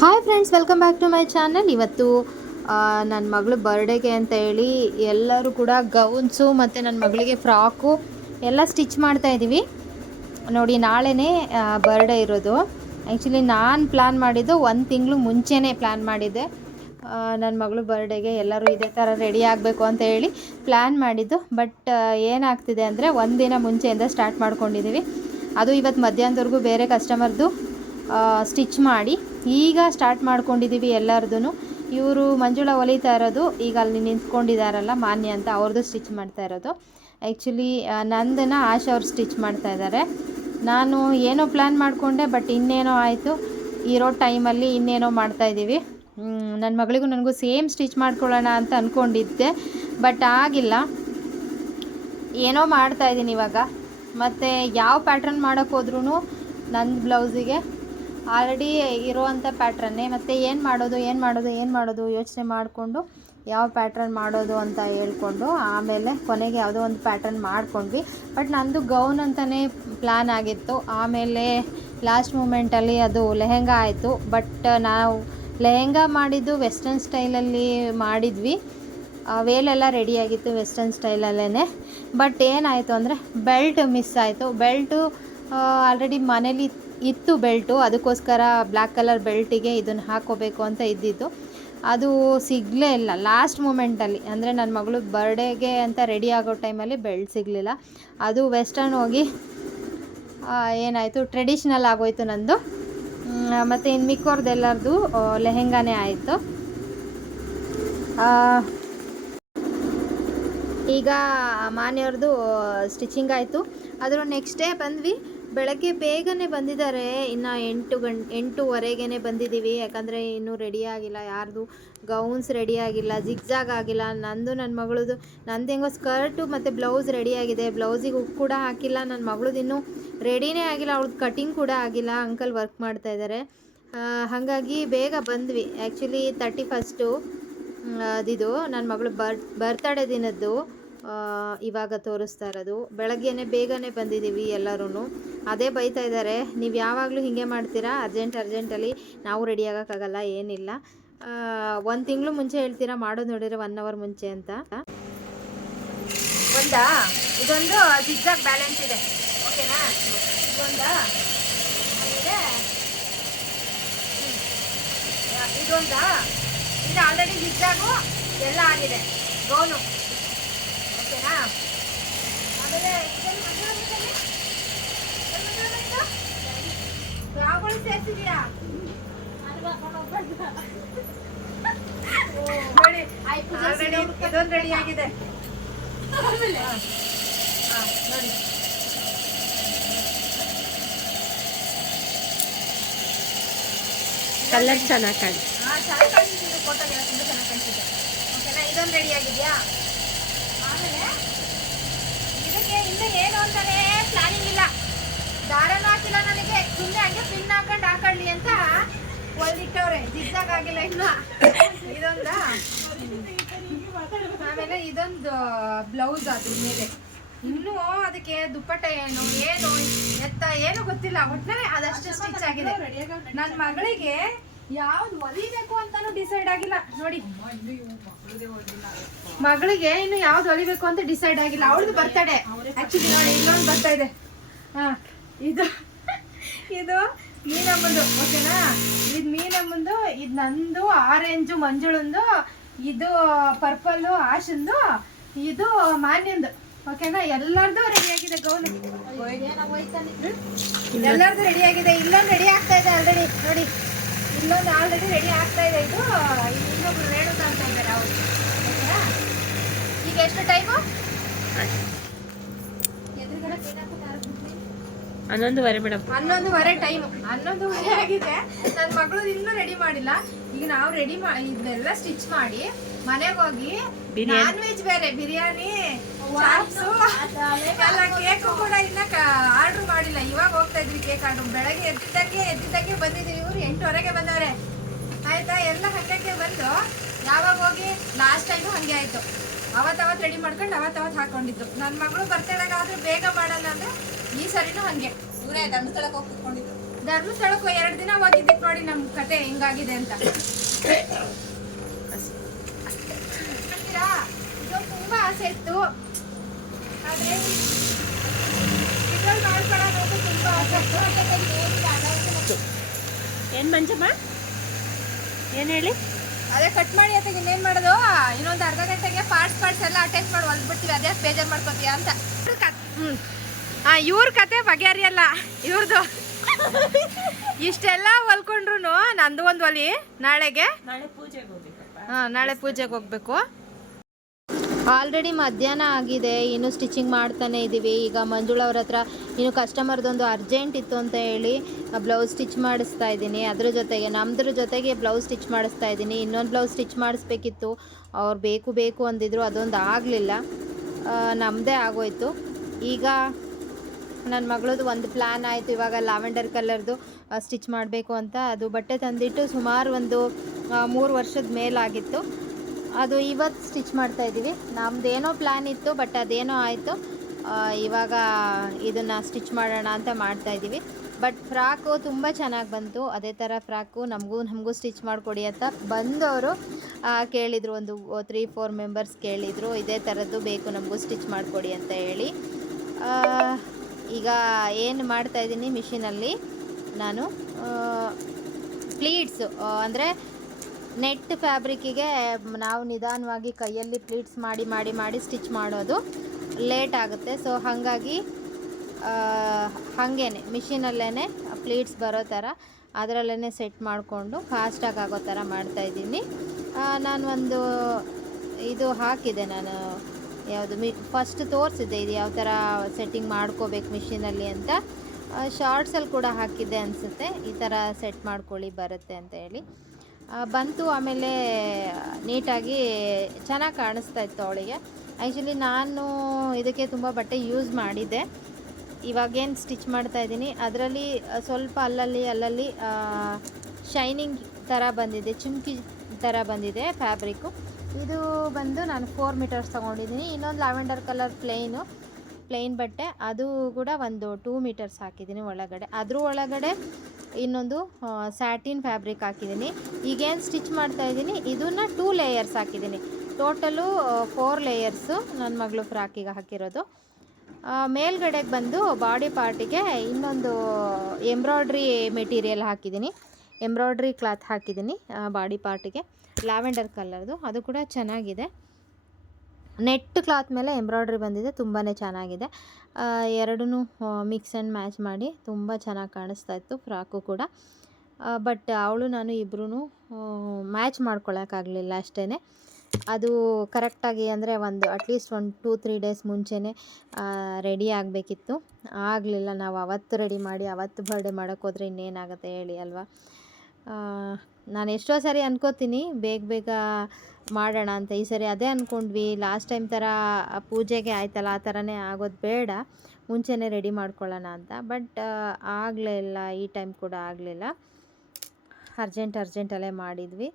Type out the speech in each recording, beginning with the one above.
Hi friends, welcome back to my channel. ಇವತ್ತು ನನ್ನ ಮಗಳು ಬರ್ಡೇಗೆ ಅಂತ ಹೇಳಿ ಎಲ್ಲರೂ ಕೂಡ ಗೌನ್ಸು ಮತ್ತು ನನ್ನ ಮಗಳಿಗೆ ಫ್ರಾಕು ಎಲ್ಲ ಸ್ಟಿಚ್ ಮಾಡ್ತಾಯಿದ್ದೀವಿ. ನೋಡಿ, ನಾಳೆನೇ ಬರ್ಡೇ ಇರೋದು. ಆ್ಯಕ್ಚುಲಿ ನಾನು ಪ್ಲ್ಯಾನ್ ಮಾಡಿದ್ದು 1 ತಿಂಗಳು ಮುಂಚೆನೇ ಪ್ಲ್ಯಾನ್ ಮಾಡಿದ್ದೆ. ನನ್ನ ಮಗಳು ಬರ್ಡೇಗೆ ಎಲ್ಲರೂ ಇದೇ ಥರ ರೆಡಿ ಆಗಬೇಕು ಅಂತ ಹೇಳಿ ಪ್ಲ್ಯಾನ್ ಮಾಡಿದ್ದು. ಬಟ್ ಏನಾಗ್ತಿದೆ ಅಂದರೆ, ಒಂದಿನ ಮುಂಚೆಯಿಂದ ಸ್ಟಾರ್ಟ್ ಮಾಡ್ಕೊಂಡಿದ್ದೀವಿ. ಅದು ಇವತ್ತು ಮಧ್ಯಾಹ್ನದವರೆಗೂ ಬೇರೆ ಕಸ್ಟಮರ್ದು ಸ್ಟಿಚ್ ಮಾಡಿ ಈಗ ಸ್ಟಾರ್ಟ್ ಮಾಡ್ಕೊಂಡಿದ್ದೀವಿ ಎಲ್ಲರದು. ಇವರು ಮಂಜುಳಾ ಹೊಲಿತಾ ಇರೋದು, ಈಗ ಅಲ್ಲಿ ನಿಂತ್ಕೊಂಡಿದ್ದಾರಲ್ಲ ಮಾನ್ಯ ಅಂತ, ಅವ್ರದ್ದು ಸ್ಟಿಚ್ ಮಾಡ್ತಾ ಇರೋದು. ಆ್ಯಕ್ಚುಲಿ ನಂದನ್ನು ಆಶಾ ಅವ್ರು ಸ್ಟಿಚ್ ಮಾಡ್ತಾ ಇದ್ದಾರೆ. ನಾನು ಏನೋ ಪ್ಲ್ಯಾನ್ ಮಾಡಿಕೊಂಡೆ, ಬಟ್ ಇನ್ನೇನೋ ಆಯಿತು. ಇರೋ ಟೈಮಲ್ಲಿ ಇನ್ನೇನೋ ಮಾಡ್ತಾಯಿದ್ದೀವಿ. ನನ್ನ ಮಗಳಿಗೂ ನನಗೂ ಸೇಮ್ ಸ್ಟಿಚ್ ಮಾಡ್ಕೊಳ್ಳೋಣ ಅಂತ ಅಂದ್ಕೊಂಡಿದ್ದೆ, ಬಟ್ ಆಗಿಲ್ಲ. ಏನೋ ಮಾಡ್ತಾಯಿದ್ದೀನಿ ಇವಾಗ. ಮತ್ತು ಯಾವ ಪ್ಯಾಟ್ರನ್ ಮಾಡೋಕ್ಕೆ ಹೋದ್ರೂ ನನ್ನ ಬ್ಲೌಸಿಗೆ ಆಲ್ರೆಡಿ ಇರೋವಂಥ ಪ್ಯಾಟ್ರನ್ನೇ. ಮತ್ತು ಏನು ಮಾಡೋದು ಯೋಚನೆ ಮಾಡಿಕೊಂಡು ಯಾವ ಪ್ಯಾಟ್ರನ್ ಮಾಡೋದು ಅಂತ ಹೇಳ್ಕೊಂಡು ಆಮೇಲೆ ಕೊನೆಗೆ ಯಾವುದೋ ಒಂದು ಪ್ಯಾಟ್ರನ್ ಮಾಡ್ಕೊಂಡ್ವಿ. ಬಟ್ ನಂದು ಗೌನ್ ಅಂತಲೇ ಪ್ಲ್ಯಾನ್ ಆಗಿತ್ತು. ಆಮೇಲೆ ಲಾಸ್ಟ್ ಮೂಮೆಂಟಲ್ಲಿ ಅದು ಲೆಹೆಂಗಾ ಆಯಿತು. ಬಟ್ ನಾವು ಲೆಹೆಂಗಾ ಮಾಡಿದ್ದು ವೆಸ್ಟರ್ನ್ ಸ್ಟೈಲಲ್ಲಿ ಮಾಡಿದ್ವಿ. ವೇಲೆಲ್ಲ ರೆಡಿಯಾಗಿತ್ತು ವೆಸ್ಟರ್ನ್ ಸ್ಟೈಲಲ್ಲೇ. ಬಟ್ ಏನಾಯಿತು ಅಂದರೆ ಬೆಲ್ಟ್ ಮಿಸ್ ಆಯಿತು. ಬೆಲ್ಟು ಆಲ್ರೆಡಿ ಮನೇಲಿ ಇತ್ತು ಬೆಲ್ಟು, ಅದಕ್ಕೋಸ್ಕರ ಬ್ಲ್ಯಾಕ್ ಕಲರ್ ಬೆಲ್ಟಿಗೆ ಇದನ್ನು ಹಾಕ್ಕೋಬೇಕು ಅಂತ ಇದ್ದಿದ್ದು. ಅದು ಸಿಗಲೇ ಇಲ್ಲ ಲಾಸ್ಟ್ ಮೂಮೆಂಟಲ್ಲಿ. ಅಂದರೆ ನನ್ನ ಮಗಳು ಬರ್ಡೇಗೆ ಅಂತ ರೆಡಿ ಆಗೋ ಟೈಮಲ್ಲಿ ಬೆಲ್ಟ್ ಸಿಗಲಿಲ್ಲ. ಅದು ವೆಸ್ಟರ್ನ್ ಹೋಗಿ ಏನಾಯಿತು, ಟ್ರೆಡಿಷ್ನಲ್ ಆಗೋಯ್ತು ನಂದು. ಮತ್ತು ಇನ್ನು ಮಿಕ್ಕೋರ್ದೆಲ್ಲರದು ಲೆಹೆಂಗಾನೇ ಆಯಿತು. ಈಗ ಮಾನ್ಯವ್ರದ್ದು ಸ್ಟಿಚಿಂಗ್ ಆಯಿತು. ಅದರ ನೆಕ್ಸ್ಟ್ ಡೇ ಬಂದ್ವಿ. ಬೆಳಗ್ಗೆ ಬೇಗನೆ ಬಂದಿದ್ದಾರೆ. ಇನ್ನು 8 ಗಂಟೆವರೆಗೇ ಬಂದಿದ್ದೀವಿ. ಯಾಕಂದರೆ ಇನ್ನೂ ರೆಡಿ ಆಗಿಲ್ಲ, ಯಾರ್ದು ಗೌನ್ಸ್ ರೆಡಿ ಆಗಿಲ್ಲ, ಜಿಗ್ಜಾಗ್ ಆಗಿಲ್ಲ. ನನ್ನ ಮಗಳದು ಹೆಂಗೋ ಸ್ಕರ್ಟು ಮತ್ತು ಬ್ಲೌಸ್ ರೆಡಿಯಾಗಿದೆ. ಬ್ಲೌಸಿಗೆ ಹುಕ್ ಕೂಡ ಹಾಕಿಲ್ಲ. ನನ್ನ ಮಗಳದ್ದು ಇನ್ನೂ ರೆಡಿನೇ ಆಗಿಲ್ಲ, ಅವ್ಳದ್ದು ಕಟಿಂಗ್ ಕೂಡ ಆಗಿಲ್ಲ. ಅಂಕಲ್ ವರ್ಕ್ ಮಾಡ್ತಾಯಿದ್ದಾರೆ. ಹಾಗಾಗಿ ಬೇಗ ಬಂದ್ವಿ. ಆ್ಯಕ್ಚುಲಿ 31 ಅದಿದು ನನ್ನ ಮಗಳು ಬರ್ತಡೇ ದಿನದ್ದು ಇವಾಗ ತೋರಿಸ್ತಾ ಇರೋದು. ಬೆಳಗ್ಗೆನೇ ಬೇಗನೆ ಬಂದಿದ್ದೀವಿ ಎಲ್ಲರೂ. ಅದೇ ಬೈತಾ ಇದ್ದಾರೆ, ನೀವು ಯಾವಾಗಲೂ ಹೀಗೆ ಮಾಡ್ತೀರಾ, ಅರ್ಜೆಂಟಲ್ಲಿ ನಾವು ರೆಡಿ ಆಗೋಕ್ಕಾಗಲ್ಲ, ಏನಿಲ್ಲ. 1 ತಿಂಗಳು ಮುಂಚೆ ಹೇಳ್ತೀರಾ, ಮಾಡೋದು ನೋಡಿದ್ರೆ 1 ಅವರ್ ಮುಂಚೆ ಅಂತ. ಒಂದಾ ಇದೊಂದು ಜಿಗ್ಜಾಗ್ ಬ್ಯಾಲೆನ್ಸ್ ಇದೆ, ಓಕೆನಾ? ಇದೊಂದಾ ಇದೊಂದಾ ಇದು ಆಲ್ರೆಡಿ ಜಿಗ್ಜಾಗು ಎಲ್ಲ ಆಗಿದೆ ಗೌನು, ಓಕೆನಾ? ಆಮೇಲೆ ಯಾವಗಳು ಸೇರ್ಸಿದೀಯಾ ನೋಡಿ, ಇದೊಂದು ರೆಡಿ ಆಗಿದೆ. ನೋಡಿ, ಕಲರ್ ಚೆನ್ನಾಗಿ ಕಾಣಿಸ್ತಿದೆ. ಚೆನ್ನಾಗಿ ಕಾಣಿಸ್ತಿದೆ, ಫೋಟೋಗೆಲ್ಲ ತುಂಬ ಚೆನ್ನಾಗಿ ಕಾಣಿಸ್ತಿದೆ, ಓಕೆನಾ? ಇದೊಂದು ರೆಡಿ ಆಗಿದೆಯಾ? ಆಮೇಲೆ ಇದಕ್ಕೆ ಇನ್ನೂ ಏನು ಅಂತಾನೆ ಪ್ಲಾನಿಂಗ್ ಇಲ್ಲ. ದಾರನೂ ಹಾಕಿಲ್ಲ ನನಗೆ, ಸುಮ್ಮನೆ ಹಂಗೆ ಪಿನ್ ಹಾಕೊಳ್ಳಿ ಅಂತ ಹೊಲ್ದಿಟ್ಟವ್ರೆ. ಜಿಗ್ಜಾಗ್ ಆಗಿಲ್ಲ ಇನ್ನು. ಇದೊಂದಾ? ಆಮೇಲೆ ಇದೊಂದು ಬ್ಲೌಸ್ ಅದ್ರ ಮೇಲೆ. ಇನ್ನೂ ಅದಕ್ಕೆ ದುಪ್ಪಟ್ಟ ಏನು ಏನು ಗೊತ್ತಿಲ್ಲ. ಒಟ್ಟಿನಲ್ಲಿ ಅದಷ್ಟು ಸ್ಟಿಚ್ ಆಗಿದೆ. ನನ್ನ ಮಗಳಿಗೆ ಯಾವ್ದು ಹೊಲಿಬೇಕು ಅಂತಾನು ಡಿಸೈಡ್ ಆಗಿಲ್ಲ. ನೋಡಿ, ಮಗಳಿಗೆ ಇನ್ನು ಯಾವ್ದು ಹೊಲಿಬೇಕು ಅಂತ ಡಿಸೈಡ್ ಆಗಿಲ್ಲ. ಅವಳದು ಬರ್ತಡೆ ಆಕ್ಚುಲಿ. ನೋಡಿ, ಇಲ್ಲೊಂದು ಬರ್ತಾ ಇದೆ. ಇದು ಮೀನಮ್ಮಂದು, ಓಕೆನಾ? ಇದು ಮೀನಮ್ಮಂದು, ಇದು ನಂದು, ಆರೆಂಜು ಮಂಜುಳಂದು, ಇದು ಪರ್ಪಲ್ಲು ಆಶಂದು, ಇದು ಮಾನ್ಯಂದು, ಓಕೆನಾ? ಎಲ್ಲರದು ರೆಡಿ ಆಗಿದೆ ಗೌನ್. ಎಲ್ಲರದು ರೆಡಿ ಆಗಿದೆ. ಇಲ್ಲೊಂದು ರೆಡಿ ಆಗ್ತಾ ಇದೆ ಆಲ್ರೆಡಿ. ನೋಡಿ, ಇಲ್ಲೊಂದು ಆಲ್ರೆಡಿ ರೆಡಿ ಆಗ್ತಾ ಇದೆ. ಇದು ಇನ್ನೊಬ್ರು ರೇಣುಕ ಅಂತ ಇದ್ದಾರೆ ಅವರು, ಓಕೆನಾ? ಈಗ ಎಷ್ಟು ಟೈಮು? 11:15 ಮೇಡಮ್. 11:15 ಟೈಮು. 11:15 ಆಗಿದೆ. ನನ್ನ ಮಗಳು ಇನ್ನೂ ರೆಡಿ ಮಾಡಿಲ್ಲ. ಈಗ ನಾವು ರೆಡಿ ಇದನ್ನೆಲ್ಲ ಸ್ಟಿಚ್ ಮಾಡಿ ಮನೆಗೆ ಹೋಗಿ ನಾನ್ ವೆಜ್ ಬೇರೆ ಬಿರಿಯಾನಿ, ಚಾಪ್ಸು ಎಲ್ಲ, ಕೇಕು ಕೂಡ ಇನ್ನ ಆರ್ಡ್ರ್ ಮಾಡಿಲ್ಲ. ಇವಾಗ ಹೋಗ್ತಾ ಇದ್ವಿ ಕೇಕ್ ಆರ್ಡ್ರ್. ಬೆಳಗ್ಗೆ ಎದ್ದಿದ್ದಂಗೆ ಬಂದಿದ್ದೀವಿ. ಇವರು 8:00 ಬಂದವ್ರೆ, ಆಯ್ತಾ? ಎಲ್ಲ ಹಂಗೆ ಬಂದು ಯಾವಾಗ ಹೋಗಿ ಲಾಸ್ಟ್ ಟೈಮು ಹಾಗೆ ಆಯಿತು. ಅವತ್ತು ರೆಡಿ ಮಾಡ್ಕೊಂಡು ಅವತ್ತು ಹಾಕೊಂಡಿದ್ದು. ನನ್ನ ಮಗಳು ಬರ್ತಡೇಗಾದ್ರೂ ಬೇಗ ಮಾಡಲ್ಲ ಅಂದರೆ ಈ ಸರಿನೂ ಹಾಗೆ. ಇವರೇ ಧರ್ಮಸ್ಥಳಕ್ಕೆ ಹೋಗಿ ಕೂತ್ಕೊಂಡಿದ್ದು. ಧರ್ಮಸ್ಥಳಕ್ಕೆ 2 ದಿನ ಹೋಗಿದ್ದಿತ್ತು ನೋಡಿ. ನಮ್ಮ ಕತೆ ಹಿಂಗಾಗಿ ಆಗಿದೆ ಅಂತ. ಇದು ತುಂಬ ಆಸೆ ಇತ್ತು, ಆದರೆ ಇದ್ರಲ್ಲಿ ಮಾಡ್ಕೊಳ್ಳೋದು ತುಂಬ ಆಸೆ ಇತ್ತು. ಏನು ಮಂಜಮ್ಮ ಏನು ಹೇಳಿ? ಅದೇ ಕಟ್ ಮಾಡಿ ಅಂತ ಇನ್ನೇನು ಮಾಡೋದು, ಇನ್ನೊಂದು ಅರ್ಧ ಗಂಟೆಗೆ ಪಾರ್ಟ್ಸ್ ಎಲ್ಲ ಅಟ್ಯಾಚ್ ಮಾಡಿ ಹೊಲ್ಬಿಡ್ತೀವಿ, ಅದೇ ಬೇಜಾರು ಮಾಡ್ಕೋತೀಯ ಅಂತ. ಇವ್ರ ಕತೆ ಬಗೆಹರಿಯಲ್ಲ ಇವ್ರದ್ದು. ಇಷ್ಟೆಲ್ಲ ಹೊಲ್ಕೊಂಡ್ರು ನಂದು ಒಂದು ಒಲಿ ನಾಳೆಗೆ. ನಾಳೆ ಪೂಜೆಗೆ ಹೋಗ್ಬೇಕಪ್ಪ. ನಾಳೆ ಪೂಜೆಗೆ ಹೋಗ್ಬೇಕು. ಆಲ್ರೆಡಿ ಮಧ್ಯಾಹ್ನ ಆಗಿದೆ, ಇನ್ನು ಸ್ಟಿಚಿಂಗ್ ಮಾಡ್ತಾನೆ ಇದ್ದೀವಿ. ಈಗ ಮಂಜುಳ ಅವ್ರ ಹತ್ರ ಇನ್ನು ಕಸ್ಟಮರ್ದೊಂದು ಅರ್ಜೆಂಟ್ ಇತ್ತು ಅಂತ ಹೇಳಿ ಬ್ಲೌಸ್ ಸ್ಟಿಚ್ ಮಾಡಿಸ್ತಾ ಇದ್ದೀನಿ. ನಮ್ಮದ್ರ ಜೊತೆಗೆ ಬ್ಲೌಸ್ ಸ್ಟಿಚ್ ಮಾಡಿಸ್ತಾ ಇದ್ದೀನಿ. ಇನ್ನೊಂದು ಬ್ಲೌಸ್ ಸ್ಟಿಚ್ ಮಾಡಿಸ್ಬೇಕಿತ್ತು, ಅವ್ರು ಬೇಕು ಅಂದಿದ್ರು, ಅದೊಂದು ಆಗಲಿಲ್ಲ, ನಮ್ಮದೇ ಆಗೋಯ್ತು. ಈಗ ನನ್ನ ಮಗಳದು ಒಂದು ಪ್ಲ್ಯಾನ್ ಆಯಿತು, ಇವಾಗ ಲ್ಯಾವೆಂಡರ್ ಕಲರ್ದು ಸ್ಟಿಚ್ ಮಾಡಬೇಕು ಅಂತ. ಅದು ಬಟ್ಟೆ ತಂದಿಟ್ಟು ಸುಮಾರು ಒಂದು 3 ವರ್ಷದ ಮೇಲಾಗಿತ್ತು. ಅದು ಇವತ್ತು ಸ್ಟಿಚ್ ಮಾಡ್ತಾಯಿದ್ದೀವಿ. ನಮ್ಮದೇನೋ ಪ್ಲ್ಯಾನ್ ಇತ್ತು, ಬಟ್ ಅದೇನೋ ಆಯಿತು. ಇವಾಗ ಇದನ್ನು ಸ್ಟಿಚ್ ಮಾಡೋಣ ಅಂತ ಮಾಡ್ತಾಯಿದ್ದೀವಿ. ಬಟ್ ಫ್ರಾಕು ತುಂಬ ಚೆನ್ನಾಗಿ ಬಂತು. ಅದೇ ಥರ ಫ್ರಾಕು ನಮಗೂ ಸ್ಟಿಚ್ ಮಾಡಿಕೊಡಿ ಅಂತ ಬಂದವರು ಕೇಳಿದರು. ಒಂದು 3-4 ಮೆಂಬರ್ಸ್ ಕೇಳಿದರು, ಇದೇ ಥರದ್ದು ಬೇಕು ನಮಗೂ ಸ್ಟಿಚ್ ಮಾಡಿಕೊಡಿ ಅಂತ ಹೇಳಿ. ಈಗ ಏನು ಮಾಡ್ತಾಯಿದ್ದೀನಿ, ಮಿಷಿನಲ್ಲಿ ನಾನು ಪ್ಲೀಟ್ಸು ಅಂದರೆ ನೆಟ್ ಫ್ಯಾಬ್ರಿಕ್ಕಿಗೆ ನಾವು ನಿಧಾನವಾಗಿ ಕೈಯಲ್ಲಿ ಪ್ಲೀಟ್ಸ್ ಮಾಡಿ ಸ್ಟಿಚ್ ಮಾಡೋದು ಲೇಟ್ ಆಗುತ್ತೆ. ಸೊ ಹಾಗಾಗಿ ಹಾಗೇ ಮಿಷಿನಲ್ಲೇ ಪ್ಲೀಟ್ಸ್ ಬರೋ ಥರ ಅದರಲ್ಲೇ ಸೆಟ್ ಮಾಡಿಕೊಂಡು ಫಾಸ್ಟಾಗಿ ಆಗೋ ಥರ ಮಾಡ್ತಾಯಿದ್ದೀನಿ. ನಾನು ಒಂದು ಇದು ಹಾಕಿದೆ, ನಾನು ಯಾವುದು ಫಸ್ಟ್ ತೋರಿಸಿದ್ದೆ ಇದು ಯಾವ ಥರ ಸೆಟ್ಟಿಂಗ್ ಮಾಡ್ಕೋಬೇಕು ಮಿಷಿನಲ್ಲಿ ಅಂತ. ಶಾರ್ಟ್ಸಲ್ಲಿ ಕೂಡ ಹಾಕಿದ್ದೆ ಅನಿಸುತ್ತೆ, ಈ ಥರ ಸೆಟ್ ಮಾಡ್ಕೊಳ್ಳಿ ಬರುತ್ತೆ ಅಂತ ಹೇಳಿ. ಬಂತು. ಆಮೇಲೆ ನೀಟಾಗಿ ಚೆನ್ನಾಗಿ ಕಾಣಿಸ್ತಾ ಇತ್ತು ಅವಳಿಗೆ. ಆ್ಯಕ್ಚುಲಿ ನಾನು ಇದಕ್ಕೆ ತುಂಬ ಬಟ್ಟೆ ಯೂಸ್ ಮಾಡಿದ್ದೆ. ಇವಾಗೇನು ಸ್ಟಿಚ್ ಮಾಡ್ತಾಯಿದ್ದೀನಿ ಅದರಲ್ಲಿ ಸ್ವಲ್ಪ ಅಲ್ಲಲ್ಲಿ ಶೈನಿಂಗ್ ಥರ ಬಂದಿದೆ, ಚುಮ್ಕಿ ಥರ ಬಂದಿದೆ ಫ್ಯಾಬ್ರಿಕ್ಕು. ಇದು ಬಂದು ನಾನು 4 ಮೀಟರ್ಸ್ ತೊಗೊಂಡಿದ್ದೀನಿ. ಇನ್ನೊಂದು ಲ್ಯಾವೆಂಡರ್ ಕಲರ್ ಪ್ಲೇನ್ ಬಟ್ಟೆ, ಅದು ಕೂಡ ಒಂದು 2 ಮೀಟರ್ಸ್ ಹಾಕಿದ್ದೀನಿ ಒಳಗಡೆ. ಅದ್ರ ಒಳಗಡೆ ಇನ್ನೊಂದು ಸ್ಯಾಟಿನ್ ಫ್ಯಾಬ್ರಿಕ್ ಹಾಕಿದ್ದೀನಿ. ಈಗೇನು ಸ್ಟಿಚ್ ಮಾಡ್ತಾಯಿದ್ದೀನಿ ಇದನ್ನು 2 ಲೇಯರ್ಸ್ ಹಾಕಿದ್ದೀನಿ. ಟೋಟಲು 4 ಲೇಯರ್ಸು ನನ್ನ ಮಗಳು ಫ್ರಾಕಿಗೆ ಹಾಕಿರೋದು. ಮೇಲ್ಗಡೆಗೆ ಬಂದು ಬಾಡಿ ಪಾರ್ಟಿಗೆ ಇನ್ನೊಂದು ಎಂಬ್ರಾಯ್ಡ್ರಿ ಮೆಟೀರಿಯಲ್ ಹಾಕಿದ್ದೀನಿ, ಎಂಬ್ರಾಯ್ಡ್ರಿ ಕ್ಲಾತ್ ಹಾಕಿದ್ದೀನಿ ಬಾಡಿ ಪಾರ್ಟಿಗೆ, ಲ್ಯಾವೆಂಡರ್ ಕಲರ್ದು. ಅದು ಕೂಡ ಚೆನ್ನಾಗಿದೆ. ನೆಟ್ ಕ್ಲಾತ್ ಮೇಲೆ ಎಂಬ್ರಾಯ್ಡ್ರಿ ಬಂದಿದೆ, ತುಂಬಾ ಚೆನ್ನಾಗಿದೆ. ಎರಡೂ ಮಿಕ್ಸ್ ಆ್ಯಂಡ್ ಮ್ಯಾಚ್ ಮಾಡಿ ತುಂಬ ಚೆನ್ನಾಗಿ ಕಾಣಿಸ್ತಾ ಇತ್ತು ಫ್ರಾಕು ಕೂಡ. ಬಟ್ ಅವಳು ನಾನು ಇಬ್ಬರೂ ಮ್ಯಾಚ್ ಮಾಡ್ಕೊಳ್ಳೋಕ್ಕಾಗಲಿಲ್ಲ ಅಷ್ಟೇ. ಅದು ಕರೆಕ್ಟಾಗಿ ಅಂದರೆ ಅಟ್ಲೀಸ್ಟ್ 1-2-3 ಡೇಸ್ ಮುಂಚೆನೇ ರೆಡಿ ಆಗಬೇಕಿತ್ತು, ಆಗಲಿಲ್ಲ. ನಾವು ಅವತ್ತು ರೆಡಿ ಮಾಡಿ ಅವತ್ತು ಬರ್ಡೇ ಮಾಡೋಕ್ಕೋದ್ರೆ ಇನ್ನೇನಾಗುತ್ತೆ ಹೇಳಿ ಅಲ್ವಾ. ನಾನು ಎಷ್ಟೋ ಸರಿ ಅನ್ಕೋತೀನಿ ಬೇಗ ಮಾಡೋಣ ಅಂತ. ಈ ಸರಿ ಅದೇ ಅಂದ್ಕೊಂಡ್ವಿ, ಲಾಸ್ಟ್ ಟೈಮ್ ಥರ ಪೂಜೆಗೆ ಆಯ್ತಲ್ಲ ಆ ಥರನೇ ಆಗೋದು ಬೇಡ, ಮುಂಚೆನೇ ರೆಡಿ ಮಾಡ್ಕೊಳ್ಳೋಣ ಅಂತ. ಬಟ್ ಆಗಲೇ ಇಲ್ಲ, ಈ ಟೈಮ್ ಕೂಡ ಆಗಲಿಲ್ಲ, ಅರ್ಜೆಂಟಲ್ಲೇ ಮಾಡಿದ್ವಿ.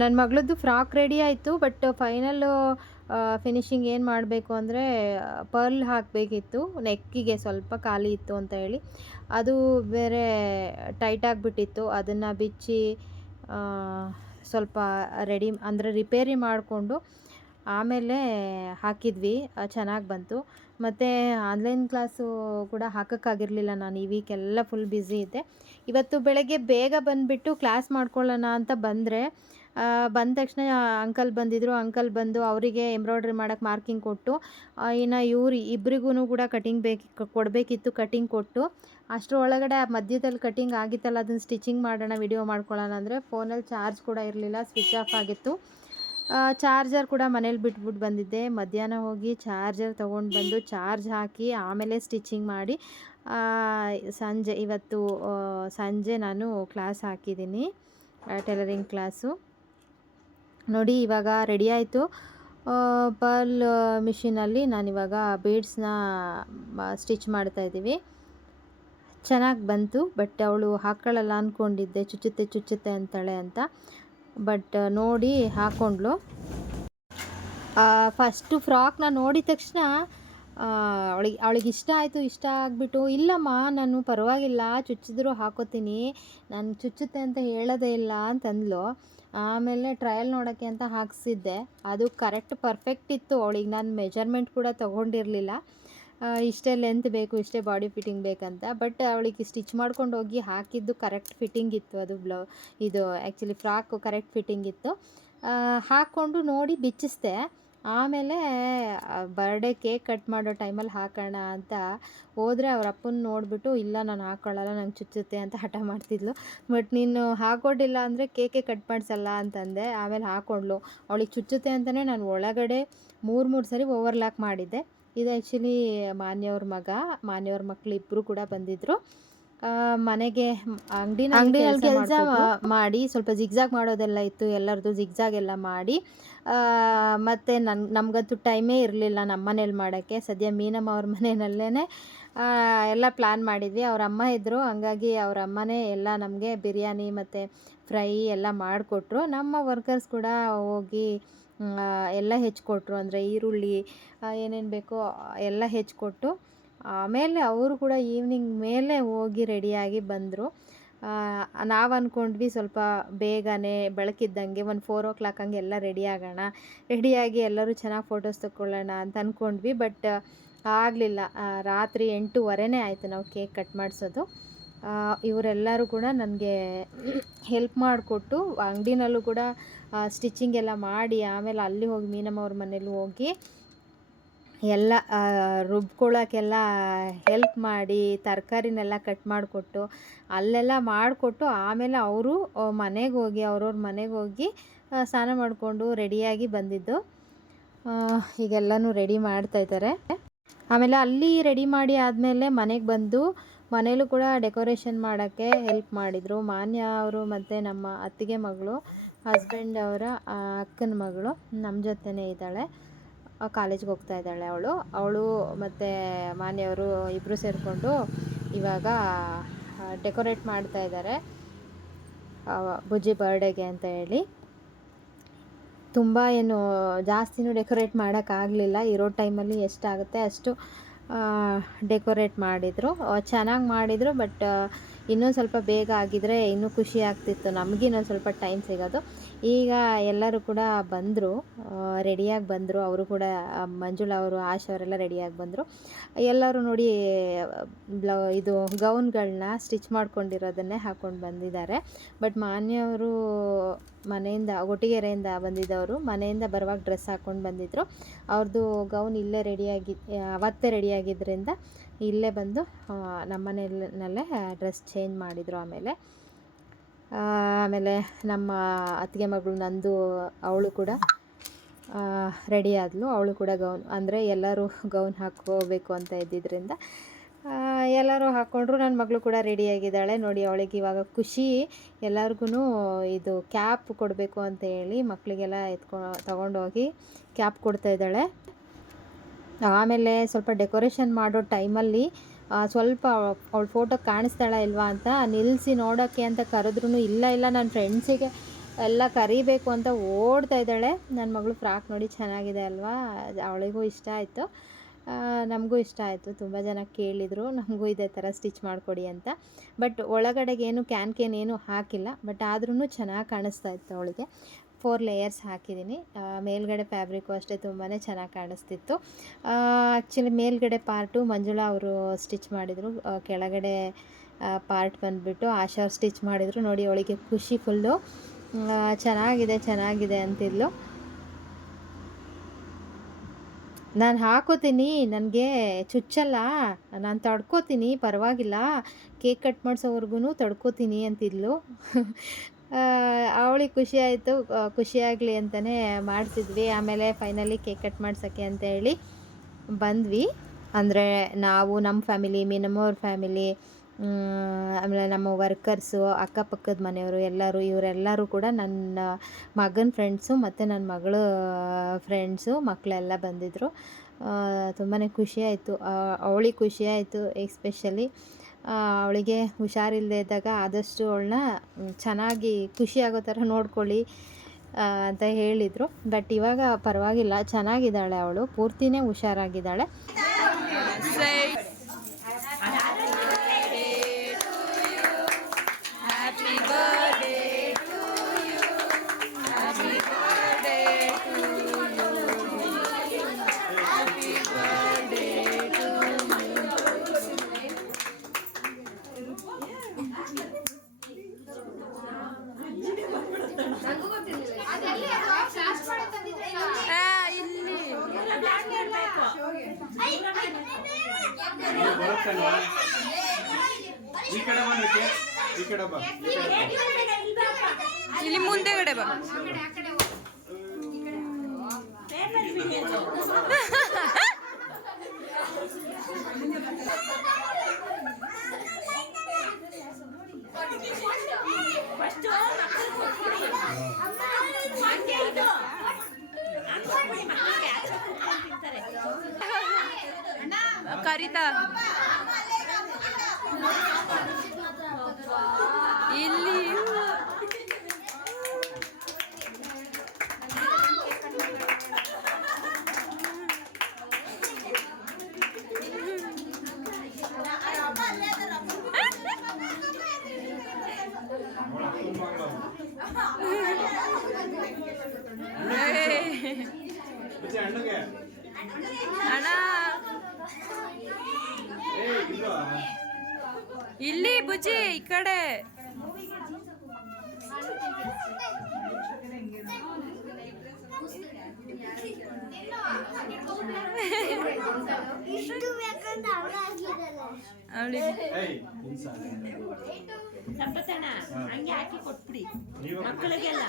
ನನ್ನ ಮಗಳದ್ದು ಫ್ರಾಕ್ ರೆಡಿ ಆಯಿತು. ಬಟ್ ಫೈನಲ್ಲು ಫಿನಿಶಿಂಗ್ ಏನು ಮಾಡಬೇಕು ಅಂದರೆ ಪರ್ಲ್ ಹಾಕಬೇಕಿತ್ತು, ನೆಕ್ಕಿಗೆ ಸ್ವಲ್ಪ ಖಾಲಿ ಇತ್ತು ಅಂತ ಹೇಳಿ. ಅದು ಬೇರೆ ಟೈಟ್ ಆಗಿಬಿಟ್ಟಿತ್ತು, ಅದನ್ನು ಬಿಚ್ಚಿ ಸ್ವಲ್ಪ ರಿಪೇರಿ ಮಾಡಿಕೊಂಡು ಆಮೇಲೆ ಹಾಕಿದ್ವಿ. ಚೆನ್ನಾಗಿ ಬಂತು. ಮತ್ತು ಆನ್ಲೈನ್ ಕ್ಲಾಸು ಕೂಡ ಹಾಕೋಕ್ಕಾಗಿರಲಿಲ್ಲ, ನಾನು ಈ ವೀಕೆಲ್ಲ ಫುಲ್ ಬ್ಯುಸಿ ಇದ್ದೆ. ಇವತ್ತು ಬೆಳಗ್ಗೆ ಬೇಗ ಬಂದುಬಿಟ್ಟು ಕ್ಲಾಸ್ ಮಾಡ್ಕೊಳ್ಳೋಣ ಅಂತ ಬಂದ ತಕ್ಷಣ ಅಂಕಲ್ ಬಂದಿದ್ದರು. ಅಂಕಲ್ ಬಂದು ಅವರಿಗೆ ಎಂಬ್ರಾಯ್ಡ್ರಿ ಮಾಡೋಕ್ಕೆ ಮಾರ್ಕಿಂಗ್ ಕೊಟ್ಟು, ಇನ್ನು ಇಬ್ಬರಿಗೂ ಕೂಡ ಕೊಡಬೇಕಿತ್ತು, ಕಟಿಂಗ್ ಕೊಟ್ಟು ಅಷ್ಟರೊಳಗಡೆ ಮಧ್ಯದಲ್ಲಿ ಕಟಿಂಗ್ ಆಗಿತ್ತಲ್ಲ, ಅದನ್ನು ಸ್ಟಿಚಿಂಗ್ ಮಾಡೋಣ, ವಿಡಿಯೋ ಮಾಡ್ಕೊಳ್ಳೋಣ ಅಂದರೆ ಫೋನಲ್ಲಿ ಚಾರ್ಜ್ ಕೂಡ ಇರಲಿಲ್ಲ, ಸ್ವಿಚ್ ಆಫ್ ಆಗಿತ್ತು. ಚಾರ್ಜರ್ ಕೂಡ ಮನೇಲಿ ಬಿಟ್ಬಿಟ್ಟು ಬಂದಿದ್ದೆ. ಮಧ್ಯಾಹ್ನ ಹೋಗಿ ಚಾರ್ಜರ್ ತೊಗೊಂಡು ಬಂದು ಚಾರ್ಜ್ ಹಾಕಿ ಆಮೇಲೆ ಸ್ಟಿಚಿಂಗ್ ಮಾಡಿ ಇವತ್ತು ಸಂಜೆ ನಾನು ಕ್ಲಾಸ್ ಹಾಕಿದ್ದೀನಿ, ಟೈಲರಿಂಗ್ ಕ್ಲಾಸು. ನೋಡಿ ಇವಾಗ ರೆಡಿ ಆಯಿತು. ಪರ್ಲ್ ಮಿಷಿನಲ್ಲಿ ನಾನಿವಾಗ ಬೀಡ್ಸ್ನ ಸ್ಟಿಚ್ ಮಾಡ್ತಾಯಿದ್ದೀವಿ. ಚೆನ್ನಾಗಿ ಬಂತು. ಬಟ್ ಅವಳು ಹಾಕ್ಕೊಳ್ಳಲ್ಲ ಅಂದ್ಕೊಂಡಿದ್ದೆ, ಚುಚ್ಚುತ್ತೆ ಅಂತಾಳೆ ಅಂತ. ಬಟ್ ನೋಡಿ ಹಾಕ್ಕೊಂಡ್ಳು. ಫಸ್ಟು ಫ್ರಾಕ್ನ ನೋಡಿದ ತಕ್ಷಣ ಅವಳಿಗೆ ಇಷ್ಟ ಆಯಿತು. ಇಷ್ಟ ಆಗಿಬಿಟ್ಟು, ಇಲ್ಲಮ್ಮ ನಾನು ಪರವಾಗಿಲ್ಲ ಚುಚ್ಚಿದ್ರೂ ಹಾಕೋತೀನಿ, ನಾನು ಚುಚ್ಚುತ್ತೆ ಅಂತ ಹೇಳೋದೇ ಇಲ್ಲ ಅಂತಂದ್ಲು. ಆಮೇಲೆ ಟ್ರಯಲ್ ನೋಡೋಕ್ಕೆ ಅಂತ ಹಾಕ್ಸಿದ್ದೆ. ಅದು ಕರೆಕ್ಟ್ ಪರ್ಫೆಕ್ಟ್ ಇತ್ತು. ಅವಳಿಗೆ ನಾನು ಮೆಜರ್ಮೆಂಟ್ ಕೂಡ ತೊಗೊಂಡಿರಲಿಲ್ಲ, ಇಷ್ಟೇ ಲೆಂತ್ ಬೇಕು, ಇಷ್ಟೇ ಬಾಡಿ ಫಿಟ್ಟಿಂಗ್ ಬೇಕಂತ. ಬಟ್ ಅವಳಿಗೆ ಸ್ಟಿಚ್ ಮಾಡ್ಕೊಂಡು ಹೋಗಿ ಹಾಕಿದ್ದು ಕರೆಕ್ಟ್ ಫಿಟ್ಟಿಂಗ್ ಇತ್ತು. ಅದು ಇದು ಆ್ಯಕ್ಚುಲಿ ಫ್ರಾಕು ಕರೆಕ್ಟ್ ಫಿಟ್ಟಿಂಗ್ ಇತ್ತು. ಹಾಕ್ಕೊಂಡು ನೋಡಿ ಬಿಚ್ಚಿಸ್ದೆ. ಆಮೇಲೆ ಬರ್ಡೇ ಕೇಕ್ ಕಟ್ ಮಾಡೋ ಟೈಮಲ್ಲಿ ಹಾಕೋಣ ಅಂತ ಹೋದರೆ ಅವ್ರ ಅಪ್ಪನ ನೋಡಿಬಿಟ್ಟು, ಇಲ್ಲ ನಾನು ಹಾಕ್ಕೊಳ್ಳಲ್ಲ, ನಂಗೆ ಚುಚ್ಚುತ್ತೆ ಅಂತ ಹಠ ಮಾಡ್ತಿದ್ಲು. ಬಟ್ ನೀನು ಹಾಕ್ಕೊಟ್ಟಿಲ್ಲ ಅಂದರೆ ಕೇಕೆ ಕಟ್ ಮಾಡಿಸಲ್ಲ ಅಂತಂದೆ. ಆಮೇಲೆ ಹಾಕ್ಕೊಂಡ್ಳು. ಅವಳಿಗೆ ಚುಚ್ಚುತ್ತೆ ಅಂತಲೇ ನಾನು ಒಳಗಡೆ 3 ಸರಿ ಓವರ್ಲಾಕ್ ಮಾಡಿದ್ದೆ. ಇದು ಆ್ಯಕ್ಚುಲಿ ಮಾನ್ಯವ್ರ ಮಕ್ಕಳು ಇಬ್ಬರು ಕೂಡ ಬಂದಿದ್ದರು. ಮನೆಗೆ ಅಂಗಡಿನಲ್ಲಿ ಕೆಲಸ ಮಾಡಿ ಸ್ವಲ್ಪ ಜಿಗ್ಜಾಗ್ ಮಾಡೋದೆಲ್ಲ ಇತ್ತು, ಎಲ್ಲರದ್ದು ಜಿಗ್ಜಾಗ್ ಎಲ್ಲ ಮಾಡಿ. ಮತ್ತು ನಮಗಂತೂ ಟೈಮೇ ಇರಲಿಲ್ಲ ನಮ್ಮ ಮನೇಲಿ ಮಾಡೋಕ್ಕೆ. ಸದ್ಯ ಮೀನಮ್ಮ ಅವ್ರ ಮನೆಯಲ್ಲೇ ಎಲ್ಲ ಪ್ಲ್ಯಾನ್ ಮಾಡಿದ್ವಿ. ಅವ್ರ ಅಮ್ಮ ಇದ್ದರು, ಹಂಗಾಗಿ ಅವ್ರ ಅಮ್ಮನೇ ಎಲ್ಲ ನಮಗೆ ಬಿರಿಯಾನಿ ಮತ್ತು ಫ್ರೈ ಎಲ್ಲ ಮಾಡಿಕೊಟ್ರು. ನಮ್ಮ ವರ್ಕರ್ಸ್ ಕೂಡ ಹೋಗಿ ಎಲ್ಲ ಹೆಚ್ಚಿಕೊಟ್ರು. ಅಂದರೆ ಈರುಳ್ಳಿ ಏನೇನು ಬೇಕೋ ಎಲ್ಲ ಹೆಚ್ಚಿಕೊಟ್ಟು, ಆಮೇಲೆ ಅವರು ಕೂಡ ಈವ್ನಿಂಗ್ ಮೇಲೆ ಹೋಗಿ ರೆಡಿಯಾಗಿ ಬಂದರು. ನಾವು ಅಂದ್ಕೊಂಡ್ವಿ ಸ್ವಲ್ಪ ಬೇಗನೆ ಬೆಳಕಿದ್ದಂಗೆ ಒಂದು 4 o'clock ಹಂಗೆ ಎಲ್ಲ ರೆಡಿಯಾಗಿ ಎಲ್ಲರೂ ಚೆನ್ನಾಗಿ ಫೋಟೋಸ್ ತಗೊಳ್ಳೋಣ ಅಂತ ಅಂದ್ಕೊಂಡ್ವಿ. ಬಟ್ ಆಗಲಿಲ್ಲ. ರಾತ್ರಿ 8:15 ಆಯಿತು ನಾವು ಕೇಕ್ ಕಟ್ ಮಾಡಿಸೋದು. ಇವರೆಲ್ಲರೂ ಕೂಡ ನನಗೆ ಹೆಲ್ಪ್ ಮಾಡಿಕೊಟ್ಟು ಅಂಗಡಿನಲ್ಲೂ ಕೂಡ ಸ್ಟಿಚಿಂಗ್ ಎಲ್ಲ ಮಾಡಿ, ಆಮೇಲೆ ಅಲ್ಲಿ ಹೋಗಿ ಮೀನಮ್ಮ ಅವ್ರ ಮನೇಲಿ ಹೋಗಿ ಎಲ್ಲ ರುಬ್ಕೊಳ್ಳೋಕ್ಕೆಲ್ಲ ಹೆಲ್ಪ್ ಮಾಡಿ, ತರಕಾರಿನೆಲ್ಲ ಕಟ್ ಮಾಡಿಕೊಟ್ಟು ಅಲ್ಲೆಲ್ಲ ಮಾಡಿಕೊಟ್ಟು, ಆಮೇಲೆ ಅವರು ಮನೆಗೆ ಹೋಗಿ ಅವ್ರವ್ರ ಮನೆಗೆ ಹೋಗಿ ಸ್ನಾನ ಮಾಡಿಕೊಂಡು ರೆಡಿಯಾಗಿ ಬಂದಿದ್ದು. ಈಗೆಲ್ಲನೂ ರೆಡಿ ಮಾಡ್ತಾಯಿದ್ದಾರೆ. ಆಮೇಲೆ ಅಲ್ಲಿ ರೆಡಿ ಮಾಡಿ ಆದಮೇಲೆ ಮನೆಗೆ ಬಂದು ಮನೇಲೂ ಕೂಡ ಡೆಕೋರೇಷನ್ ಮಾಡೋಕ್ಕೆ ಹೆಲ್ಪ್ ಮಾಡಿದರು. ಮಾನ್ಯ ಅವರು ಮತ್ತು ನಮ್ಮ ಅತ್ತಿಗೆ ಮಗಳು, ಹಸ್ಬೆಂಡ್ ಅವರ ಅಕ್ಕನ ಮಗಳು ನಮ್ಮ ಜೊತೆನೇ ಇದ್ದಾಳೆ. ಕಾಲೇಜ್ಗೆ ಹೋಗ್ತಾ ಇದ್ದಾಳೆ ಅವಳು ಮತ್ತು ಮಾನ್ಯವರು ಇಬ್ಬರು ಸೇರಿಕೊಂಡು ಇವಾಗ ಡೆಕೋರೇಟ್ ಮಾಡ್ತಾ ಇದ್ದಾರೆ ಬುಜ್ಜಿ ಬರ್ಡೇಗೆ ಅಂತ ಹೇಳಿ. ತುಂಬ ಏನು ಜಾಸ್ತಿನೂ ಡೆಕೋರೇಟ್ ಮಾಡೋಕ್ಕಾಗಲಿಲ್ಲ. ಇರೋ ಟೈಮಲ್ಲಿ ಎಷ್ಟಾಗುತ್ತೆ ಅಷ್ಟು ಡೆಕೋರೇಟ್ ಮಾಡಿದರು. ಚೆನ್ನಾಗಿ ಮಾಡಿದರು. ಬಟ್ ಇನ್ನೊಂದು ಸ್ವಲ್ಪ ಬೇಗ ಆಗಿದ್ರೆ ಇನ್ನೂ ಖುಷಿ ಆಗ್ತಿತ್ತು, ನಮಗೆ ಇನ್ನೊಂದು ಸ್ವಲ್ಪ ಟೈಮ್ ಸಿಗೋದು. ಈಗ ಎಲ್ಲರೂ ಕೂಡ ಬಂದರು, ರೆಡಿಯಾಗಿ ಬಂದರು. ಅವರು ಕೂಡ ಮಂಜುಳಾ ಅವರು, ಆಶಾ ಅವರೆಲ್ಲ ರೆಡಿಯಾಗಿ ಬಂದರು. ಎಲ್ಲರೂ ನೋಡಿ ಇದು ಗೌನ್ಗಳನ್ನ ಸ್ಟಿಚ್ ಮಾಡ್ಕೊಂಡಿರೋದನ್ನೇ ಹಾಕ್ಕೊಂಡು ಬಂದಿದ್ದಾರೆ. ಬಟ್ ಮಾನ್ಯವರು ಮನೆಯಿಂದ ಒಟ್ಟಿಗೆರೆಯಿಂದ ಬಂದಿದ್ದವರು, ಮನೆಯಿಂದ ಬರುವಾಗ ಡ್ರೆಸ್ ಹಾಕ್ಕೊಂಡು ಬಂದಿದ್ದರು. ಅವ್ರದ್ದು ಗೌನ್ ಇಲ್ಲೇ ಅವತ್ತೇ ರೆಡಿಯಾಗಿದ್ದರಿಂದ ಇಲ್ಲೇ ಬಂದು ನಮ್ಮ ಮನೆಯಲ್ಲೇ ಡ್ರೆಸ್ ಚೇಂಜ್ ಮಾಡಿದರು. ಆಮೇಲೆ ನಮ್ಮ ಅತ್ತಿಗೆ ಮಗಳು ನಂದು, ಅವಳು ಕೂಡ ರೆಡಿ ಆದಳು. ಅವಳು ಕೂಡ ಗೌನ್, ಅಂದರೆ ಎಲ್ಲರೂ ಗೌನ್ ಹಾಕ್ಕೋಬೇಕು ಅಂತ ಇದ್ದಿದ್ದರಿಂದ ಎಲ್ಲರೂ ಹಾಕ್ಕೊಂಡ್ರು. ನನ್ನ ಮಗಳು ಕೂಡ ರೆಡಿಯಾಗಿದ್ದಾಳೆ ನೋಡಿ. ಅವಳಿಗೆ ಇವಾಗ ಖುಷಿ. ಎಲ್ಲರಿಗೂ ಇದು ಕ್ಯಾಪ್ ಕೊಡಬೇಕು ಅಂತ ಹೇಳಿ ಮಕ್ಕಳಿಗೆಲ್ಲ ತಗೊಂಡೋಗಿ ಕ್ಯಾಪ್ ಕೊಡ್ತಾಯಿದ್ದಾಳೆ. ಆಮೇಲೆ ಸ್ವಲ್ಪ ಡೆಕೋರೇಷನ್ ಮಾಡೋ ಟೈಮಲ್ಲಿ ಸ್ವಲ್ಪ ಅವಳು ಫೋಟೋ ಕಾಣಿಸ್ತಾಳ ಇಲ್ವಾ ಅಂತ ನಿಲ್ಲಿಸಿ ನೋಡೋಕ್ಕೆ ಅಂತ ಕರೆದ್ರೂ ಇಲ್ಲ ನನ್ನ ಫ್ರೆಂಡ್ಸಿಗೆ ಎಲ್ಲ ಕರಿಬೇಕು ಅಂತ ಓಡ್ತಾ ಇದ್ದಾಳೆ. ನನ್ನ ಮಗಳು ಫ್ರಾಕ್ ನೋಡಿ ಚೆನ್ನಾಗಿದೆ ಅಲ್ವಾ, ಅವಳಿಗೂ ಇಷ್ಟ ಆಯಿತು, ನಮಗೂ ಇಷ್ಟ ಆಯಿತು. ತುಂಬ ಜನ ಕೇಳಿದರು ನಮಗೂ ಇದೇ ಥರ ಸ್ಟಿಚ್ ಮಾಡಿಕೊಡಿ ಅಂತ. ಬಟ್ ಒಳಗಡೆಗೇನು ಕ್ಯಾನ್ ಹಾಕಿಲ್ಲ. ಬಟ್ ಆದ್ರೂ ಚೆನ್ನಾಗಿ ಕಾಣಿಸ್ತಾ ಇತ್ತು. ಅವಳಿಗೆ 4 ಲೇಯರ್ಸ್ ಹಾಕಿದ್ದೀನಿ. ಮೇಲ್ಗಡೆ ಫ್ಯಾಬ್ರಿಕ್ಕು ಅಷ್ಟೇ ತುಂಬಾ ಚೆನ್ನಾಗಿ ಕಾಣಿಸ್ತಿತ್ತು. ಆ್ಯಕ್ಚುಲಿ ಮೇಲ್ಗಡೆ ಪಾರ್ಟು ಮಂಜುಳಾ ಅವರು ಸ್ಟಿಚ್ ಮಾಡಿದರು, ಕೆಳಗಡೆ ಪಾರ್ಟ್ ಬಂದುಬಿಟ್ಟು ಆಶಾ ಅವ್ರು ಸ್ಟಿಚ್ ಮಾಡಿದರು. ನೋಡಿ ಅವಳಿಗೆ ಖುಷಿ ಫುಲ್ಲು. ಚೆನ್ನಾಗಿದೆ ಅಂತಿದ್ಲು. ನಾನು ಹಾಕೋತೀನಿ, ನನಗೆ ಚುಚ್ಚಲ್ಲ, ನಾನು ತಡ್ಕೋತೀನಿ, ಪರವಾಗಿಲ್ಲ, ಕೇಕ್ ಕಟ್ ಮಾಡಿಸೋವರೆಗೂ ತಡ್ಕೋತೀನಿ ಅಂತಿದ್ಲು. ಅವಳಿಗೆ ಖುಷಿ ಆಯಿತು. ಖುಷಿಯಾಗಲಿ ಅಂತಲೇ ಮಾಡಿಸಿದ್ವಿ. ಆಮೇಲೆ ಫೈನಲಿ ಕೇಕ್ ಕಟ್ ಮಾಡ್ಸೋಕ್ಕೆ ಅಂತ ಹೇಳಿ ಬಂದ್ವಿ. ಅಂದರೆ ನಾವು, ನಮ್ಮ ಫ್ಯಾಮಿಲಿ, ಮೀನಮ್ಮವ್ರ ಫ್ಯಾಮಿಲಿ, ಆಮೇಲೆ ನಮ್ಮ ವರ್ಕರ್ಸು, ಅಕ್ಕಪಕ್ಕದ ಮನೆಯವರು ಇವರೆಲ್ಲರೂ ಕೂಡ ನನ್ನ ಮಗನ ಫ್ರೆಂಡ್ಸು ಮತ್ತು ನನ್ನ ಮಗಳ ಫ್ರೆಂಡ್ಸು ಮಕ್ಕಳೆಲ್ಲ ಬಂದಿದ್ದರು. ತುಂಬಾ ಖುಷಿಯಾಯಿತು. ಅವಳಿಗೆ ಖುಷಿಯಾಯಿತು. ಎಸ್ಪೆಷಲಿ ಅವಳಿಗೆ ಹುಷಾರಿಲ್ಲದೆ ಇದ್ದಾಗ ಆದಷ್ಟು ಅವಳನ್ನ ಚೆನ್ನಾಗಿ ಖುಷಿಯಾಗೋ ಥರ ನೋಡ್ಕೊಳ್ಳಿ ಅಂತ ಹೇಳಿದರು. ಬಟ್ ಇವಾಗ ಪರವಾಗಿಲ್ಲ, ಚೆನ್ನಾಗಿದ್ದಾಳೆ, ಅವಳು ಪೂರ್ತಿನೇ ಹುಷಾರಾಗಿದ್ದಾಳೆ. say happy birthday to you. Happy birthday to you. Happy birthday to ಇಲ್ಲಿ ಈ ಕಡೆ ಬಂದ್ರೆ ಈ ಕಡೆ ಬಾ ಇಲ್ಲಿ ಮುಂದೆಗಡೆ ಬಾ. ಕರಿತಾ ಇಲ್ಲಿ ಅಣ್ಣಗೆ ಅಣ್ಣ ಇಲ್ಲಿ ಬುಜ್ಜಿ ಈ ಕಡೆ. ಹಂಗೆ ಹಾಕಿ ಕೊಟ್ಬಿಡಿ ಮಕ್ಕಳಿಗೆಲ್ಲ.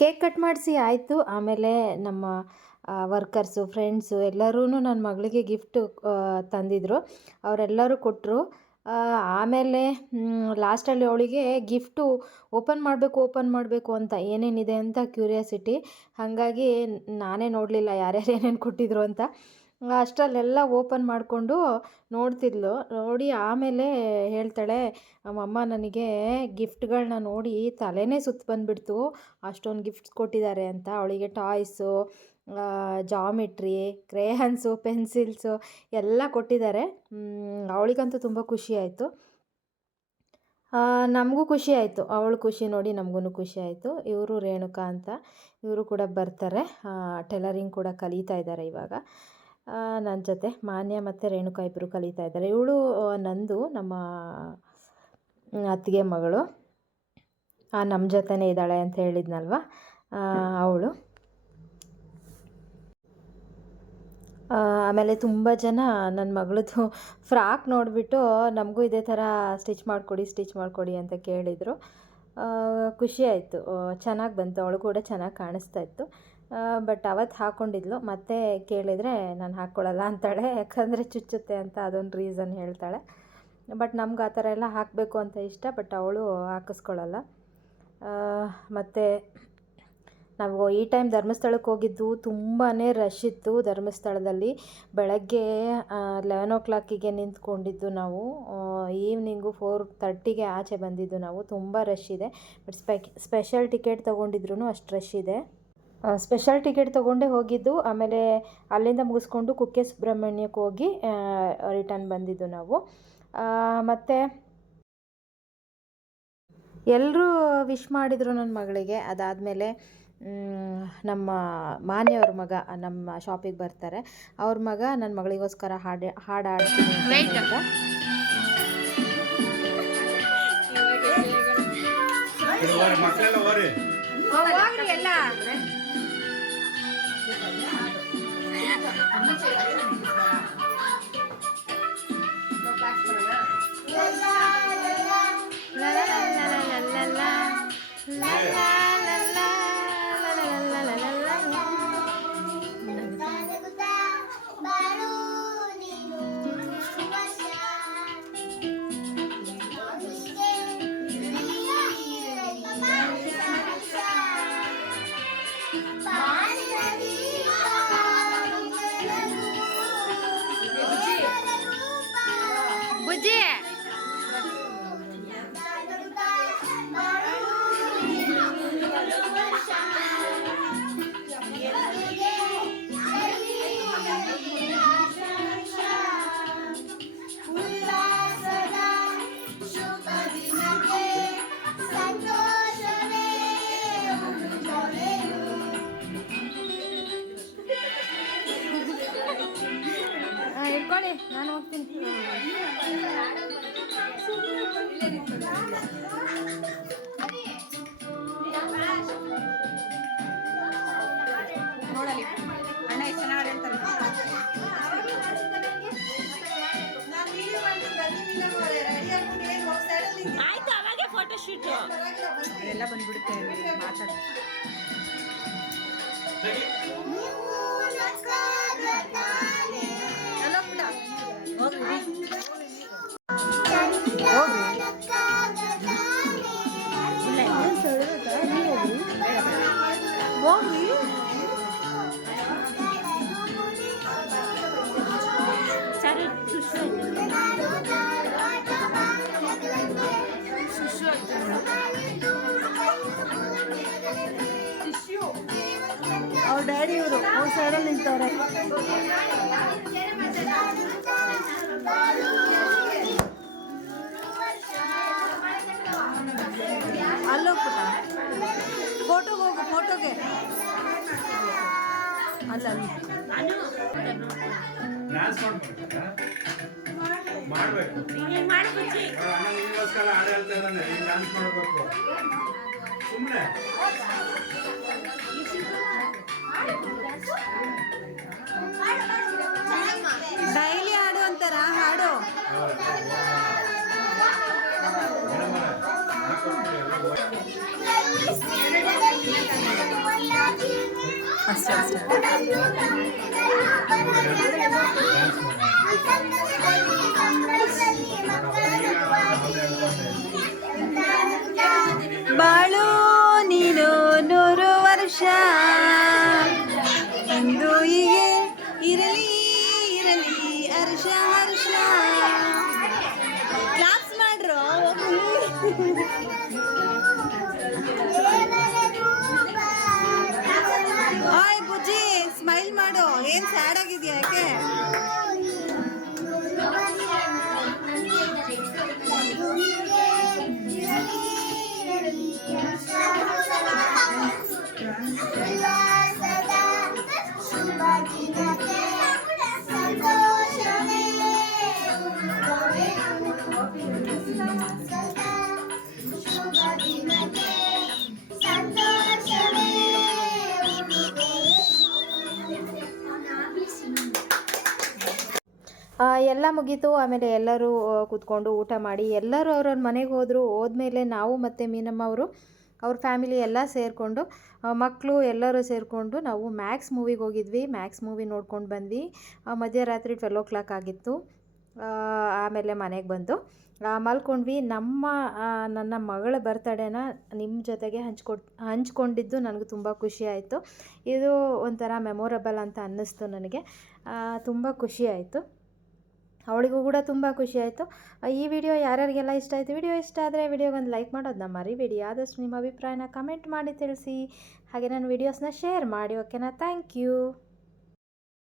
ಕೇಕ್ ಕಟ್ ಮಾಡಿಸಿ ಆಯಿತು. ಆಮೇಲೆ ನಮ್ಮ ವರ್ಕರ್ಸು ಫ್ರೆಂಡ್ಸು ಎಲ್ಲರೂ ನನ್ನ ಮಗಳಿಗೆ ಗಿಫ್ಟು ತಂದಿದ್ದರು, ಅವರೆಲ್ಲರೂ ಕೊಟ್ಟರು. ಆಮೇಲೆ ಲಾಸ್ಟಲ್ಲಿ ಅವಳಿಗೆ ಗಿಫ್ಟು ಓಪನ್ ಮಾಡಬೇಕು ಅಂತ ಏನೇನಿದೆ ಅಂತ ಕ್ಯೂರಿಯಾಸಿಟಿ. ಹಾಗಾಗಿ ನಾನೇ ನೋಡಲಿಲ್ಲ ಯಾರ್ಯಾರು ಏನೇನು ಕೊಟ್ಟಿದ್ರು ಅಂತ. ಅಷ್ಟರಲ್ಲೆಲ್ಲ ಓಪನ್ ಮಾಡಿಕೊಂಡು ನೋಡ್ತಿದ್ಲು. ನೋಡಿ ಆಮೇಲೆ ಹೇಳ್ತಾಳೆ, ಅಮ್ಮಮ್ಮ ನನಗೆ ಗಿಫ್ಟ್ಗಳನ್ನ ನೋಡಿ ತಲೆನೇ ಸುತ್ತ ಬಂದುಬಿಡ್ತು, ಅಷ್ಟೊಂದು ಗಿಫ್ಟ್ಸ್ ಕೊಟ್ಟಿದ್ದಾರೆ ಅಂತ. ಅವಳಿಗೆ ಟಾಯ್ಸು, ಜಾಮಿಟ್ರಿ, ಕ್ರೇಯನ್ಸು, ಪೆನ್ಸಿಲ್ಸು ಎಲ್ಲ ಕೊಟ್ಟಿದ್ದಾರೆ. ಅವಳಿಗಂತೂ ತುಂಬ ಖುಷಿ ಆಯಿತು, ನಮಗೂ ಖುಷಿ ಆಯಿತು. ಅವಳು ಖುಷಿ ನೋಡಿ ನಮಗೂ ಖುಷಿ ಆಯಿತು. ಇವರು ರೇಣುಕಾ ಅಂತ, ಇವರು ಕೂಡ ಬರ್ತಾರೆ, ಟೈಲರಿಂಗ್ ಕೂಡ ಕಲಿತಾ ಇದ್ದಾರೆ ಇವಾಗ ನನ್ನ ಜೊತೆ. ಮಾನ್ಯ ಮತ್ತು ರೇಣುಕಾ ಇಬ್ಬರು ಕಲಿತಾ ಇದ್ದಾರೆ. ಇವಳು ನಂದು ನಮ್ಮ ಅತ್ತಿಗೆ ಮಗಳು, ನಮ್ಮ ಜೊತೆನೇ ಇದ್ದಾಳೆ ಅಂತ ಹೇಳಿದ್ನಲ್ವ ಅವಳು. ಆಮೇಲೆ ತುಂಬ ಜನ ನನ್ನ ಮಗಳದ್ದು ಫ್ರಾಕ್ ನೋಡಿಬಿಟ್ಟು ನಮಗೂ ಇದೇ ಥರ ಸ್ಟಿಚ್ ಮಾಡಿಕೊಡಿ ಅಂತ ಕೇಳಿದರು. ಖುಷಿ ಆಯಿತು, ಚೆನ್ನಾಗಿ ಬಂತು, ಅವಳು ಕೂಡ ಚೆನ್ನಾಗಿ ಕಾಣಿಸ್ತಾ ಇತ್ತು. ಬಟ್ ಅವತ್ತು ಹಾಕ್ಕೊಂಡಿದ್ಲು, ಮತ್ತೆ ಕೇಳಿದರೆ ನಾನು ಹಾಕ್ಕೊಳ್ಳಲ್ಲ ಅಂತಾಳೆ, ಯಾಕಂದರೆ ಚುಚ್ಚುತ್ತೆ ಅಂತ ಅದೊಂದು ರೀಸನ್ ಹೇಳ್ತಾಳೆ. ಬಟ್ ನಮ್ಗೆ ಆ ಥರ ಎಲ್ಲ ಹಾಕಬೇಕು ಅಂತ ಇಷ್ಟ, ಬಟ್ ಅವಳು ಹಾಕಿಸ್ಕೊಳ್ಳಲ್ಲ. ಮತ್ತು ನಾವು ಈ ಟೈಮ್ ಧರ್ಮಸ್ಥಳಕ್ಕೆ ಹೋಗಿದ್ದು ತುಂಬಾ ರಶ್ ಇತ್ತು. ಧರ್ಮಸ್ಥಳದಲ್ಲಿ ಬೆಳಗ್ಗೆ 11 o'clock ನಿಂತ್ಕೊಂಡಿದ್ದು ನಾವು, ಈವ್ನಿಂಗು 4:30 ಆಚೆ ಬಂದಿದ್ದು ನಾವು. ತುಂಬ ರಶ್ ಇದೆ. ಬಟ್ ಸ್ಪೆಷಲ್ ಟಿಕೆಟ್ ತೊಗೊಂಡಿದ್ರು ಅಷ್ಟು ರಶ್ ಇದೆ. ಸ್ಪೆಷಲ್ ಟಿಕೆಟ್ ತೊಗೊಂಡೇ ಹೋಗಿದ್ದು. ಆಮೇಲೆ ಅಲ್ಲಿಂದ ಮುಗಿಸ್ಕೊಂಡು ಕುಕ್ಕೆ ಸುಬ್ರಹ್ಮಣ್ಯಕ್ಕೆ ಹೋಗಿ ರಿಟರ್ನ್ ಬಂದಿದ್ದು ನಾವು. ಮತ್ತು ಎಲ್ಲರೂ ವಿಶ್ ಮಾಡಿದರು ನನ್ನ ಮಗಳಿಗೆ. ಅದಾದಮೇಲೆ ನಮ್ಮ ಮಾನ್ಯವ್ರ ಮಗ ನಮ್ಮ ಶಾಪಿಗೆ ಬರ್ತಾರೆ, ಅವ್ರ ಮಗ ನನ್ನ ಮಗಳಿಗೋಸ್ಕರ ಹಾಡು ಹಾಡ್ತೀನಿ ಅಂತ. ಎಲ್ಲ ಬುಜ್ಜಿ ಹೋಗ್ತೀನಿ. ನೋಡಲಿ ಅಣ್ಣ ಎಷ್ಟು ಚೆನ್ನಾಗಿ ಹೇಳ್ತಾರೆ. ಆಯ್ತು ಅವಾಗೆ ಫೋಟೋ ಶೂಟ್ ಎಲ್ಲ ಬಂದ್ಬಿಡುತ್ತೆ ಮಾತಾಡ. ಅವ್ರ ಡ್ಯಾಡಿ ಇವರು ಅವ್ರ ಸೈಡಲ್ಲಿ ನಿಂತವ್ರೆ. ಅಲ್ಲೋಗ್ಬಿಟ್ಟ ಫೋಟೋಗೆ ಹೋಗು, ಫೋಟೋಗೆ ಅಲ್ಲ ಡ್ಯಾನ್ಸ್ ಮಾಡ್ಬೇಕು. ಅಣ್ಣ ನಿನ್ಗೋಸ್ಕರ ಹಾಡು ಹೇಳ್ತಾ ಇದ್ದಾನೆ, ನೀನ್ ಡ್ಯಾನ್ಸ್ ಮಾಡ್ಬೇಕು ಸುಮ್ಮನೆ. ಡೈಲಿ ಹಾಡು ಅಂತಾರ ಹಾಡು. ಅಷ್ಟೇ ಅಷ್ಟೇ. ಬಾಳು ನೀನು 100 ವರ್ಷ ಎಂದು ಹೀಗೆ ಇರಲಿ ಇರಲಿ ಹರ್ಷ ಹರ್ಷ. ಕ್ಲಾಪ್ಸ್ ಮಾಡ್ರು. ಹಾಯ್ ಬುಜ್ಜಿ, ಸ್ಮೈಲ್ ಮಾಡು. ಏನ್ ಸ್ಯಾಡ್ ಆಗಿದ್ಯಾ ಯಾಕೆ? ಎಲ್ಲ ಮುಗೀತು. ಆಮೇಲೆ ಎಲ್ಲರೂ ಕೂತ್ಕೊಂಡು ಊಟ ಮಾಡಿ ಎಲ್ಲರೂ ಅವ್ರವ್ರ ಮನೆಗೆ ಹೋದ್ಮೇಲೆ ನಾವು ಮತ್ತು ಮೀನಮ್ಮ ಅವರು ಅವ್ರ ಫ್ಯಾಮಿಲಿ ಎಲ್ಲ ಸೇರಿಕೊಂಡು ಮಕ್ಕಳು ಎಲ್ಲರೂ ಸೇರಿಕೊಂಡು ನಾವು ಮ್ಯಾಕ್ಸ್ ಮೂವಿಗೆ ಹೋಗಿದ್ವಿ. ಮ್ಯಾಕ್ಸ್ ಮೂವಿ ನೋಡ್ಕೊಂಡು ಬಂದ್ವಿ. ಮಧ್ಯರಾತ್ರಿ 12 o'clock ಆಗಿತ್ತು. ಆಮೇಲೆ ಮನೆಗೆ ಬಂದು ಮಲ್ಕೊಂಡ್ವಿ. ನನ್ನ ಮಗಳ ಬರ್ತಡೇನ ನಿಮ್ಮ ಜೊತೆಗೆ ಹಂಚ್ಕೊಂಡಿದ್ದು ನನಗೆ ತುಂಬ ಖುಷಿ ಆಯಿತು. ಇದು ಒಂಥರ ಮೆಮೊರಬಲ್ ಅಂತ ಅನ್ನಿಸ್ತು ನನಗೆ. ತುಂಬ ಖುಷಿ ಆಯಿತು. ಅವಳಿಗೂ ಕೂಡ ತುಂಬ ಖುಷಿ ಆಯಿತು. ಈ ವಿಡಿಯೋ ಯಾರ್ಯಾರಿಗೆಲ್ಲ ಇಷ್ಟ ಆಯಿತು, ವಿಡಿಯೋ ಇಷ್ಟ ಆದರೆ ವಿಡಿಯೋಗೊಂದು ಲೈಕ್ ಮಾಡೋದನ್ನ ಮರಿಬೇಡಿ. ಆದಷ್ಟು ನಿಮ್ಮ ಅಭಿಪ್ರಾಯನ ಕಮೆಂಟ್ ಮಾಡಿ ತಿಳಿಸಿ. ಹಾಗೆ ನನ್ನ ವಿಡಿಯೋಸ್ನ ಶೇರ್ ಮಾಡಿ. ಓಕೆನಾ? Thank you.